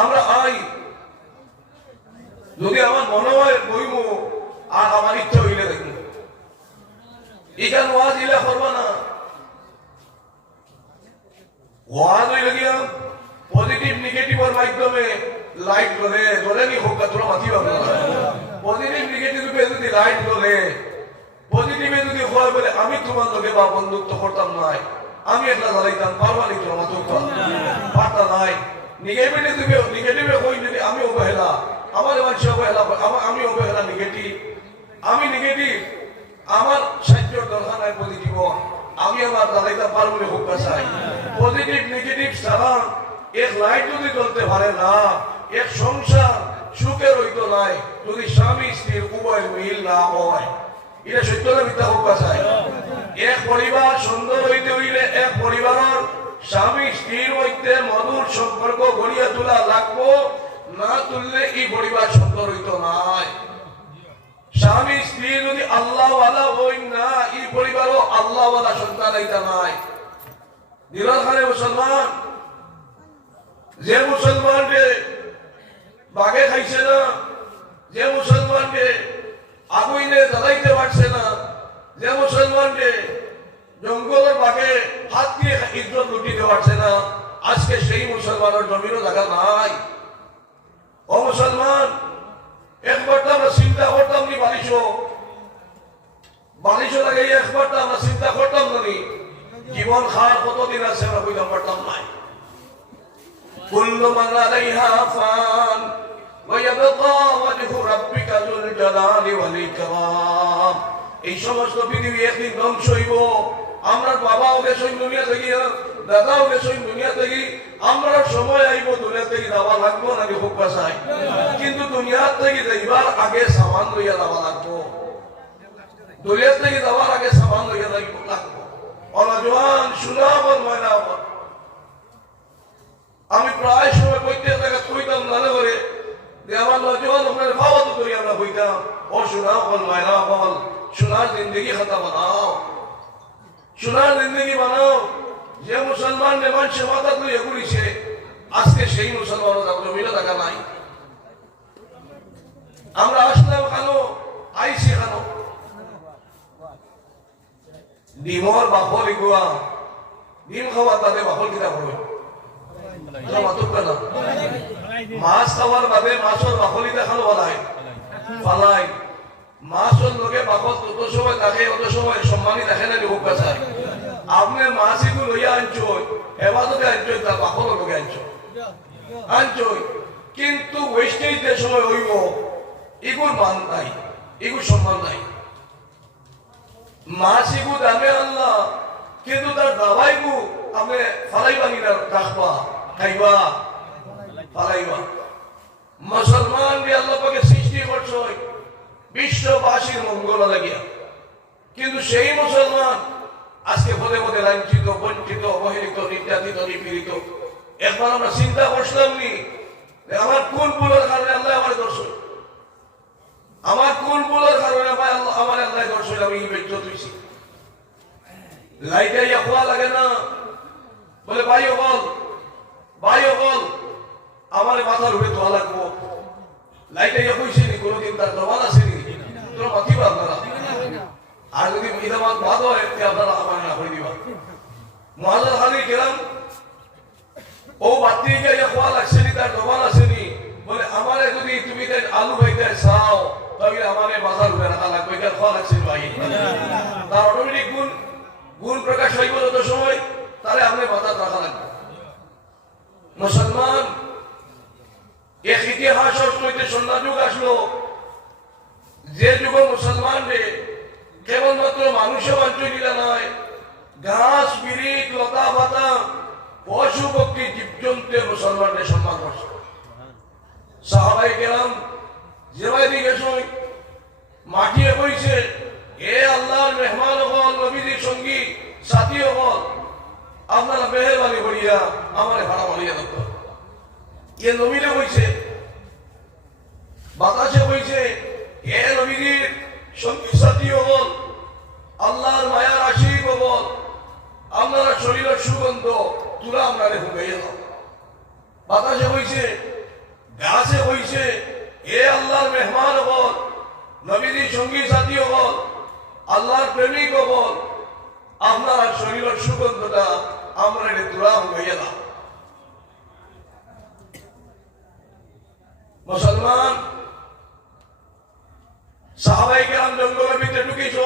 আমরা আই। যদি আমার মনে হয় বইব, আর আমার ইচ্ছা হইলে দেখি এখান ওয়াজ ইলে করবা না। ওয়াজ হইলে পজিটিভ মাধ্যমে লাইট জ্বলে নি হোক মাথি পজিটিভ নেগেটিভে যদি লাইট জ্বলে পজিটিভে যদি হয় বলে, আমি তোমার লোকে বা বন্ধুত্ব করতাম নাই। আমি পারবানি তোর মাথা পারতা নাই নেগেটিভে তুমি নেগেটিভে হই যদি আমি অবহেলা। আমার মানুষ অবহেলা, আমি অবহেলা নেগেটিভ আমি নেগেটিভ আমার সাহায্যের দরকার নাই পজিটিভ আমি আমার দাঁড়াইতে পারব হোক চাই। পজিটিভ নেগেটিভ ছাড়া এক লাইট যদি জ্বলতে পারে না, এক সংসার সুখের হইতো নাই, যদি স্বামী স্ত্রীর উভয় মিল না হয়, এটা সত্য না মিথ্যা হোক চাই? এক পরিবার সুন্দর হইতে হইলে এক পরিবারের স্বামী স্ত্রীর মধ্যে মধুর সম্পর্ক গড়িয়া তোলা লাগবো না তুললে এই পরিবার সুন্দর হইতো নাই স্বামী, স্ত্রী যদি আল্লাহ ওয়ালা হই না এই পরিবারও আল্লাহ ওয়ালা সন্তান হইতা নাই? খানে মুসলমান, যে মুসলমানকে বাগে খাইছে না, যে মুসলমানকে আগুইনে জ্বালাইতে পারছে না, যে মুসলমানকে জঙ্গলের বাগে হাত দিয়ে ইজ্জত লুটিতে পারছে না, আজকে সেই মুসলমানের জমিনও দেখা নাই। ও মুসলমান একবার তো আমরা চিন্তা করতাম নি বালিশ বালিশ লাগে একবার তো আমরা চিন্তা করতাম না নি জীবন খাওয়ার কতদিন আছে আমরা বুঝতাম পারতাম নাই كل من عليها فان ويبقى وجه ربك ذو الجلال والإكرام এই সমস্ত পৃথিবী একদিন ধ্বংস হইব আমরা বাবাও গেছই দুনিয়া থেকে দাদাও গেছই দুনিয়া থেকে আমরা সময় আইব, দুনিয়া থেকে যাওয়া লাগবো নাকি হোক বাসায় কিন্তু দুনিয়ার থেকে যাইবার আগে সামান লইয়া যাওয়া লাগবো। দুনিয়ার থেকে যাওয়ার আগে সামান লইয়া লাগবো। লাগবো অলাজওয়ান সুনাবন ময়নাবন আমি প্রায় সময় বইতে জায়গা কইতাম নালে করে যে আমার নজওয়ান আপনার ভাবা তো করি আমরা বইতাম। ও শোনা বল মায়না বল সোনার জিন্দগি খাতা বানাও। সোনার জিন্দগি বানাও। যে মুসলমান নেমান সে মাথা তুই এগুলিছে আজকে সেই মুসলমান জমিনে থাকা নাই। আমরা আসলাম কেন? আইসি কেন? ডিমর বাফল ইগুয়া ডিম খাওয়া তাদের বাফল কিনা করবে মাছ খাওয়ার বাদে মাছের বাকলি দেখানো বলাই ফালাই মাছের লোকে বাকল তত সময় থাকে, অত সময় সম্মানী দেখে না লোক কাছায় আপনি মাছ এগুলো লইয়া আনছো হেফাজতে আনছো তার বাকল লোকে আনছো। আনছো, কিন্তু ওয়েস্টেজ যে হইব এগুর মান নাই এগুর সম্মান নাই। মাছ দামে আল্লাহ কিন্তু তার দাবাইগু আপনি ফালাইবা নিনা রাখবা খাইবা পালাইবা মুসলমান যে আল্লাহ পাকে বিশ্ববাসীর মঙ্গল লাগিয়া। কিন্তু সেই মুসলমান আজকে পদে পদে লাঞ্ছিত, বঞ্চিত, অবহেলিত, নির্যাতিত, নিপীড়িত। একবার আমরা চিন্তা করছিলাম নি আমার কোন ভুলের কারণে আল্লাহ আমার দর্শন আমার কোন ভুলের কারণে আমার আল্লাহ দর্শন আমি বেজ্জত হয়েছি লাইটে ইয়া খোয়া লাগে না। বলে ভাই বল ভাই বল, আমার মাথার উপরে ধোয়া লাগবো। লাইটে ইয়া কইছে নি, কোনোদিন তার জবান আছে নি তোর মাতিবা আপনারা আর যদি ইদামাত বাদ হয়, তে আপনারা আমার না করে দিবা। মহাজার খালি গেলাম। ও বাতি গিয়ে খোয়া লাগছে তার জবান আছে নি। বলে, আমারে যদি তুমি আলু ভাইতে চাও, তাহলে আমারে বাজার উপরে রাখা লাগবে, এটা খোয়া লাগছে ভাই। তার অটোমেটিক গুণ গুণ প্রকাশ হইব যত সময়, তাহলে আপনি বাজার রাখা লাগবে। মুসলমান এক ইতিহাস হইতে সন্ধ্যা যুগ আসলো। যে যুগ মুসলমান রে, কেবলমাত্র মানুষও অঞ্চলিলা নয়, ঘাস বিরিক লতা পাতা, পশু, পক্ষী, জীবজন্তু মুসলমানদের সম্মান করছে সাহাবাই গেলাম যেভাবে দিকে শুই মাটিয়ে এ আল্লাহর মেহমান হল নবীজির সঙ্গী, সাথী হল আপনারা মেহরবানি করিয়া আমারে ভাড়া মারিয়া দেখো এ নবীরে কইছে, বাতাসে কইছে সুগন্ধ প্রেমিক সুগন্ধটা আমরা মুসলমান সাহাবাই কেরাম জঙ্গলের ভিতরে ঢুকিয়েছ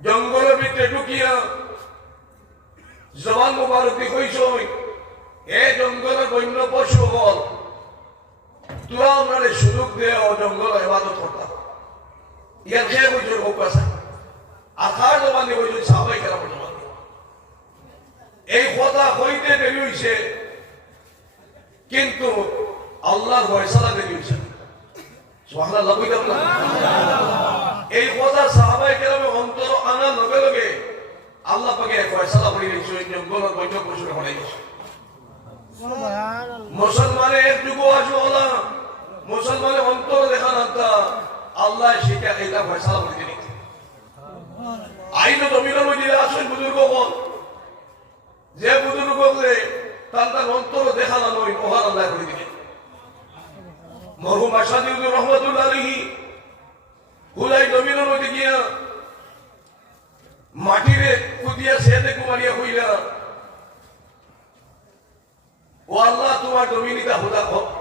জঙ্গলের ভিতরে ঢুকিয়া জবান মুবারকি কইছ এ জঙ্গলের বন্য পশু হল তোরা আপনারে সুযোগ দিয়ে ও জঙ্গল ইবাদত করতাম ইয়ার খেয়ে কইছ হোক আছে আখার জবান দিয়ে কইছ সাহাবাই কেরাম জবান দিয়ে। এই কথা হইতে দেরি কিন্তু আল্লাহর ফয়সালা দেরি না। এই কথা সাহাবাই কেরামে অন্তর আনার লগে লগে আল্লাহ পাকে ফয়সালা করে দিয়েছে জঙ্গলের বৈঠ পশুরে হয়ে গেছে মুসলমানের যুগ আসব না। মুসলমানের অন্তর দেখা না আল্লাহ সেটা এটা ফয়সালা করে দিলেন আইন জমিনের মধ্যে আসেন বুজুর্গ হল যে বুজুর্গ বললে তার তার অন্তর দেখা না নয় ওহার আল্লাহ করে দিলেন মরহুম আসাদুর রহমতুল্লাহ আলহী হুলাই জমিনের মধ্যে গিয়া মাটিরে কুদিয়া সেতে কুমারিয়া হইলা ও আল্লাহ তোমার জমিনিটা হুদা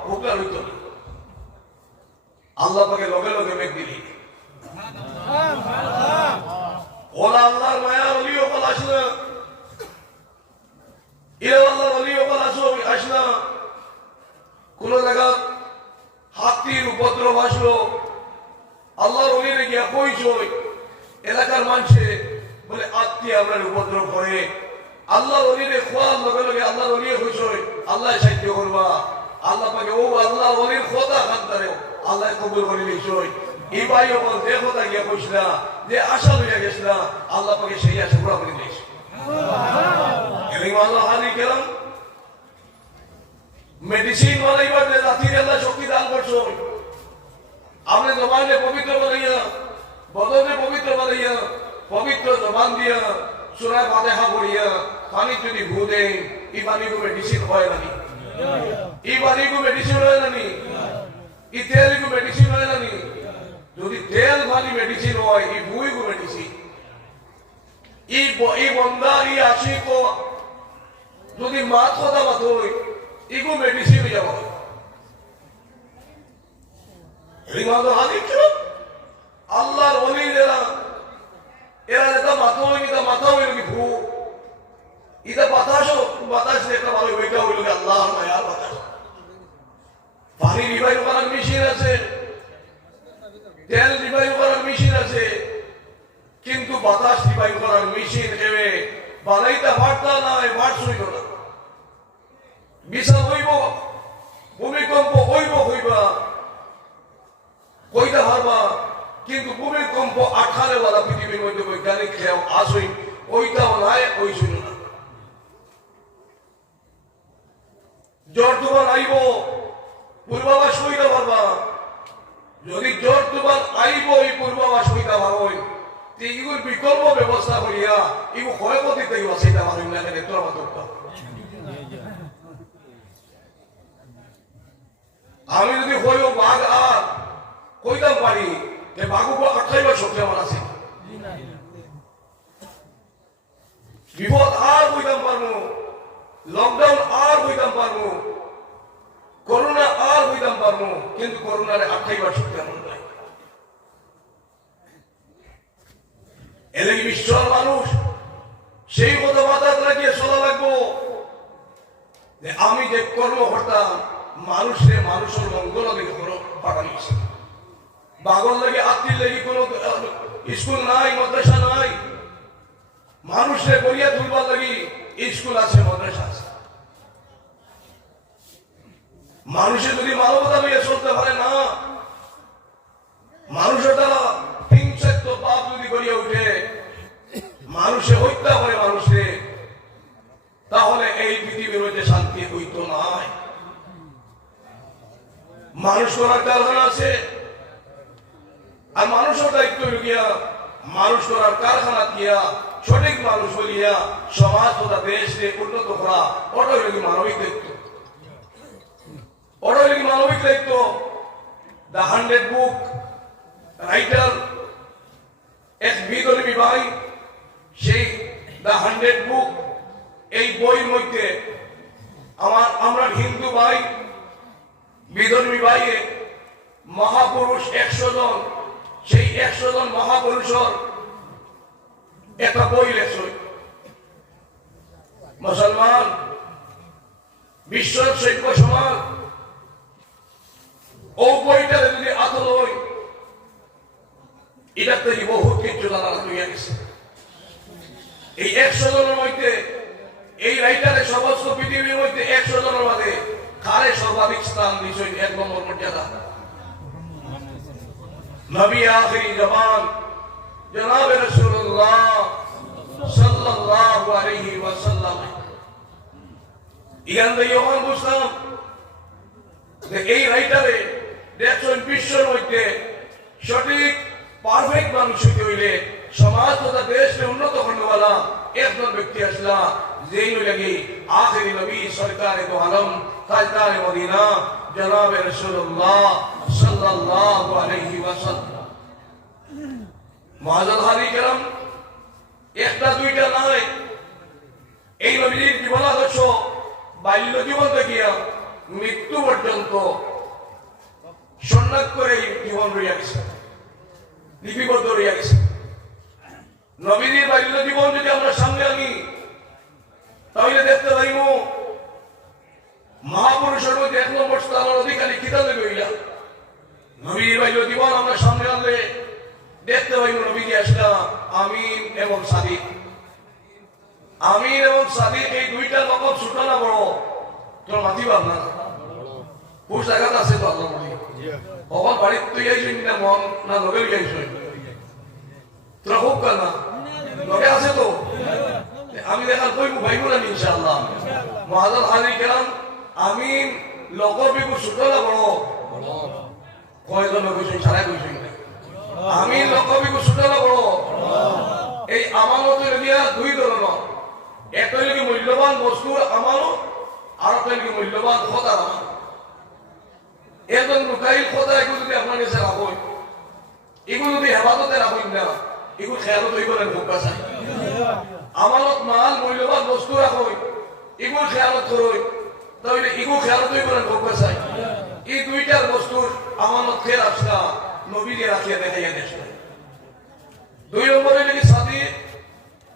হুকলা হইত না। আল্লাহ পাকে লগে লগে মেঘ দিলি। ওলা আল্লাহর মায়া অলিও বল আসনা ইরা আল্লাহর অলিও বল আসো আসনা কোন জায়গা হাতির উপদ্রব আসলো আল্লাহর অলিরে গিয়া কইছই এলাকার মানুষে বলে আত্মীয় আমরা উপদ্রব করে আল্লাহ অলিরে খোয়ার লগে লগে আল্লাহর অলিয়ে কইছই আল্লাহ সাহায্য করবা আল্লাহ পাকে ও আল্লাহ অলির খোদা খান্তারে আল্লাহ কবুল করে নিছই এই ভাই বল যে খোদা গিয়া কইছিলা যে আশা লইয়া গেছিলা আল্লাহ পাকে সেই আশা পুরা করে দিয়েছে। এলিম আল্লাহ হালি গেলাম মেডিসিন বানাইবার যে জাতির আল্লাহ শক্তি দান করছ। আপনি জবানে পবিত্র বানাইয়া বদনে পবিত্র বানাইয়া পবিত্র জবান দিয়া সুরায় ফাতেহা পড়িয়া, পানি যদি ভু দেন এই পানি কো মেডিসিন হয় নানি এই পানি কো মেডিসিন হয় নানি এই তেল কো মেডিসিন হয় নানি যদি তেল পানি মেডিসিন হয়, এই ভুই মেডিসিন এই ব- এই বন্দার এই আশিক যদি মাত কথা মাত হয় এগো মেডিসিন হয়ে যাব। রিমাদ হাদিক আল্লাহর ওলিরা এরা এটা মাথা হইনি এটা মাথা হইল কি ভূ? এটা বাতাস বাতাস একটা ভালো ওইটা হইল কি আল্লাহর মায়ার বাতাস পানি রিভাইভ করার মেশিন আছে তেল রিভাইভ করার মেশিন আছে কিন্তু বাতাস রিভাইভ করার মেশিন এবে বানাইতে পারতা না পারছ হইল না বিশাল হইব ভূমিকম্প হইব হইবা কইতে পারবা কিন্তু ভূমিকম্প আঠারে বালা পৃথিবীর মধ্যে বৈজ্ঞানিক খেয়াও আসই ওইটাও নাই ওই শুনো না জ্বর তোমার আইব, পূর্বাভাস হইতে পারবা যদি জ্বর তোমার আইব, এই পূর্বাভাস হইতে পারবই এগুলোর বিকল্প ব্যবস্থা করিয়া এগুলো ক্ষয়ক্ষতি থেকে বাঁচাইতে পারবি না এখানে তোর মাত্র আমি যদি হইও বাঘ আর কইতাম পারি যে বাঘ উপর আটকাইবার শক্তি আমার আছে। বিপদ আর কইতাম পারব লকডাউন আর কইতাম পারব। পারব কিন্তু করোনারে আটকাইবার শক্তি আমার নাই বিশ্বর মানুষ? সেই কথা মাথায় লাগিয়ে চলা লাগবো? আমি যে কর্ম করতাম মানুষে মানুষের মঙ্গল দিকে কোনো পাঠাইছে বাগল লাগে আত্মীয় লাগে কোনো স্কুল নাই, মাদ্রাসা নাই। মানুষে গড়িয়া তুলবার লাগি স্কুল আছে, মাদ্রাসা আছে। মানুষে যদি মানবতা নিয়ে চলতে পারে না। মানুষটা হিংসাত্ম পাপ যদি করিয়া উঠে মানুষে হত্যা করে মানুষে, তাহলে এই পৃথিবীর মধ্যে শান্তি হইতো নাই। মানুষ করার কারখানা আছে, আর মানুষের দায়িত্ব গিয়া মানুষ করার কারখানা দিয়া, সঠিক মানুষ বলিয়া সমাজ তথা দেশকে উন্নত করা ওটা হইল কি মানবিক দায়িত্ব হইল মানবিক দায়িত্ব দ্য হান্ড্রেড বুক রাইটার এক বিদর্মী ভাই সেই দ্য হান্ড্রেড বুক এই বইয়ের মধ্যে আমার, আমরা হিন্দু ভাই বিধর্মী ভাইয়ে মহাপুরুষ একশো জন, সেই একশো জন মহাপুরুষর একটা বই লেখছ। মুসলমান বিশ্ব সৈক্য সমাজ ও বইটা যদি আতল হই এটা তৈরি বহুত কিছু জানা হইয়া গেছে। এই একশো জনের মধ্যে, এই রাইটারের সমস্ত পৃথিবীর মধ্যে একশো জনের মধ্যে কারে সর্বাধিক স্থান দিয়েছেন এক নম্বর মর্যাদা? নবী আখরি জবান, জনাব রসুল্লাহ সাল্লাল্লাহু আলাইহি ওয়াসাল্লাম। ইয়ান দিয়ে যখন বুঝলাম এই রাইটারে দেখছেন বিশ্বের মধ্যে সঠিক পারফেক্ট মানুষ হইতে হইলে সমাজ তথা দেশকে উন্নত করনেওয়ালা একজন ব্যক্তি আসলা, যেই লাগি আখেরি নবী সরকারে তো আলম তাজদার মদিনা, জনাব রাসূলুল্লাহ সাল্লাল্লাহু আলাইহি ওয়াসাল্লাম। মহাজন হারি কেরাম, একটা দুইটা নয় এই নবীর জীবনাদর্শ বাল্য জীবন দেখিয়া মৃত্যু পর্যন্ত সন্ন্যাস করে জীবন রইয়া গেছে। লিপিবদ্ধ রইয়া গেছে। নবীদের বাল্য জীবন যদি আমরা সামনে আনি, তাহলে দেখতে পাইব, মহাপুরুষের মধ্যে এক নম্বর স্থানের অধিকারী কিতাবে নবীর বাল্য জীবন আমরা সামনে আনলে দেখতে পাইব, নবীজি আসলা, আমিন এবং সাদিক। আমিন এবং সাদিক এই দুইটা লকব ছোট বড়। তোর মাতি ভাবনা কোন জায়গাতে আছে তো আল্লাহ অকল বাড়িত তুই আইসই না মন না লগে আইসই তোরা কানা লগে আছে তো? আমি দেখার কই ভাইব না ইনশাআল্লাহ। মহাজন হাজি কেরাম আমি লগর বিকু না বড়। কয়জন কইছেন সারা কইছেন আমি লগর বিকু না বড়। এই আমানতের দিয়া দুই ধরনের একটা হইল কি মূল্যবান বস্তুর আমানত আর একটা হইল কি মূল্যবান খোদার আমানত এজন লুকাই খোদা এগুলো যদি আপনার কাছে রাখুন এগুলো যদি হেফাজতে না এগুলো খেয়ালত হইব না ঢোকা চাই আমানত মাল, মূল্যবান বস্তু রাখুন এগুলো খেয়ালত করুন তাহলে এগুলো খেয়ালত হইব না ঢোকা চাই এই দুইটার বস্তুর আমানত খেয়ে রাখা নবীকে রাখিয়া দেখাইয়া দেশে দুই নম্বরে নাকি সাথী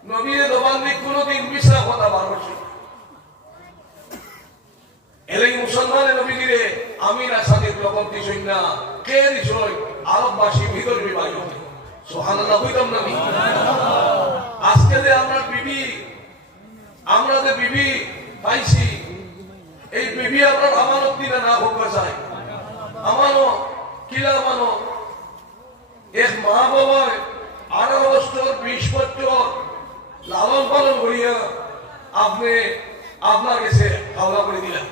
নবীর দোকান দিক কোনোদিন মিশ্রা কথা বার হচ্ছে এলাই মুসলমানের নবীজিরে আমি সাথে রকম কিছুই না। কে দিছই আরববাসী ভিতর বিবাহ সোহানাল্লাহ হইতাম না আজকে যে আমরা বিবি, আমরা যে বিবি পাইছি, এই বিবি আমানত দিলে না হোক আমানো, কিলা এক মা বাবার বছর, বিশ বছর লালন পালন করিয়া আপনি আপনার কাছে হাওলা করে দিলেন।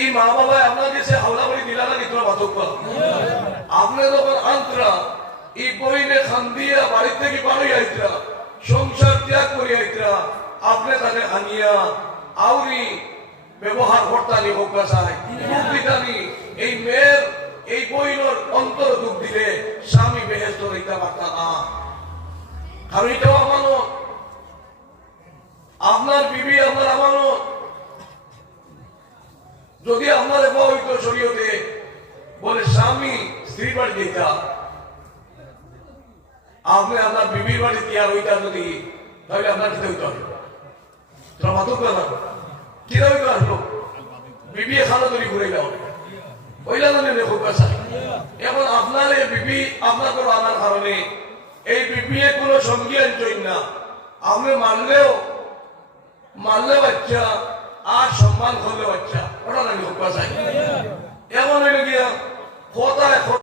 এই মা বাবা আপনার কাছে হাওলা করে দিলা না তোর বাতক আপনি যখন আন্তরা, এই বইনে খান দিয়া বাড়ি থেকে পারই আইতরা, সংসার ত্যাগ করি আইতরা, আপনি তাকে আনিয়া আউরি ব্যবহার করতানি হোক দুধ দিতানি এই মেয়ের, এই বইনের অন্তর দুঃখ দিলে স্বামী বেহেস্ত রইতে পারতা না। কারণ এটাও আমানত। আপনার বিবি, আপনার আমানত। যদি আপনার হইত শরীয়তে বলে, স্বামী স্ত্রী বাড়ি দিতা আপনি আপনার বিবির বাড়ি তিয়ার হইতা যদি তাহলে আপনার খেতে হইতে হবে? বিবি আপনার কোনো আনার কারণে এই কোনো না। মানলেও মানলে বাচ্চা আর সম্মান করলে বাচ্চা। ওটা নাকি উপাস এমন হইল গিয়া কোথায়